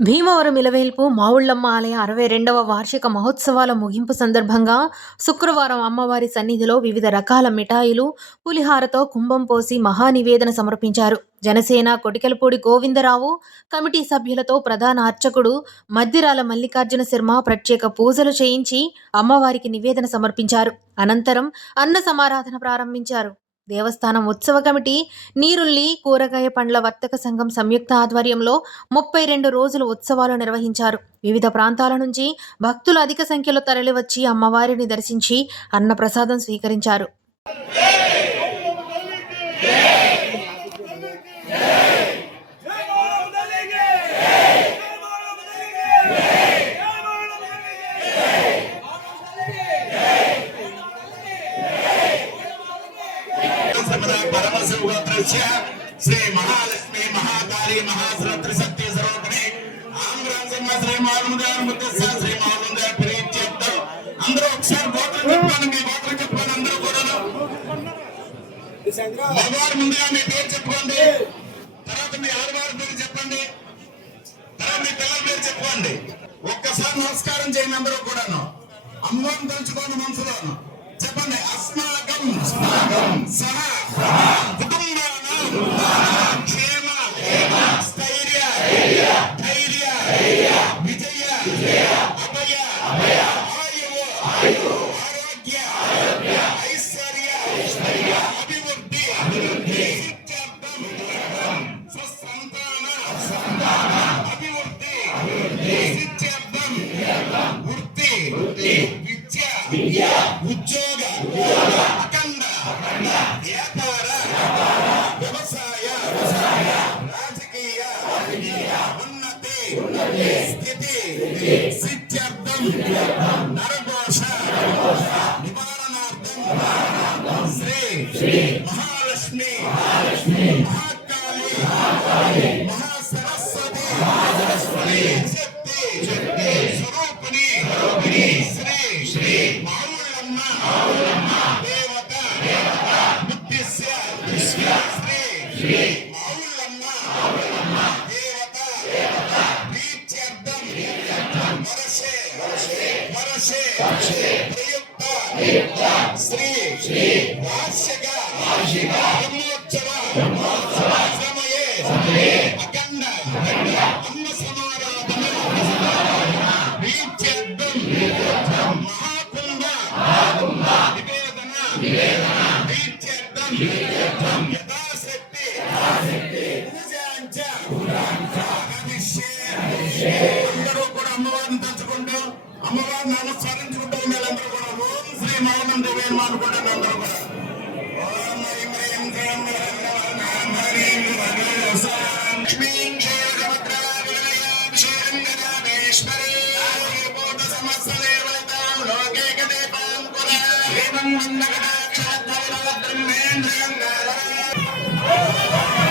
భీమవరం ఇలవేల్పు మావుళ్ళమ్మ ఆలయ అరవై రెండవ వార్షిక మహోత్సవాల ముగింపు సందర్భంగా శుక్రవారం అమ్మవారి సన్నిధిలో వివిధ రకాల మిఠాయిలు పులిహారతో కుంభం పోసి మహానివేదన సమర్పించారు. జనసేన కొటికలపూడి గోవిందరావు కమిటీ సభ్యులతో ప్రధాన అర్చకుడు మద్దిరాల మల్లికార్జున శర్మ ప్రత్యేక పూజలు చేయించి అమ్మవారికి నివేదన సమర్పించారు. అనంతరం అన్న సమారాధన ప్రారంభించారు. దేవస్థానం ఉత్సవ కమిటీ నీరుల్లి కూరగాయ పండ్ల వర్తక సంఘం సంయుక్త ఆధ్వర్యంలో ముప్పై రెండు రోజులు ఉత్సవాలు నిర్వహించారు. వివిధ ప్రాంతాల నుంచి భక్తులు అధిక సంఖ్యలో తరలివచ్చి అమ్మవారిని దర్శించి అన్నప్రసాదం స్వీకరించారు. వచ్చి శ్రీ మహాలక్ష్మి మహాకాళి మహాసరత్రి సత్య సర్వత్రి ఆంధ్రాంశమ్మ శ్రీ మానముదానుమతిస్య శ్రీ మానముద ప్రీత్యర్థం అందరూ ఒకసారి గోత్రం చెప్పాను మీ గోత్రం చెప్పాను అందరూ కూడా మగవారు ముందుగా మీ పేరు చెప్పుకోండి. తర్వాత మీ ఆడవారి పేరు చెప్పండి. తర్వాత మీ పిల్లల పేరు చెప్పుకోండి ఒక్కసారి నమస్కారం చేయండి అందరూ కూడాను. అమ్మని తలుచుకోండి మనసులోను. చెప్పండి అస్మాకం. సహ. నరఘోష నివారణార్థం శ్రీ మహాలక్ష్మి మహాకాళి మహాసరస్వతి శక్తి స్వరూపిణి శ్రీ శ్రీ మావుళ్ళమ్మ దేవత బుద్ధిస్య శ్రీ శ్రీ మావుళ్ళమ్మ దేవత ప్రీత్యర్థం వరసే వరసే ప్రయుక్త శ్రీ వార్షిక బ్రహ్మోత్సవ సమయే అఖండ అన్న సమారాధన ప్రీత్యర్థం మహాకుంభ నివేదన ప్రీత్యర్థం యథాశక్తి పూజాంచ కరిష్యే Thank you.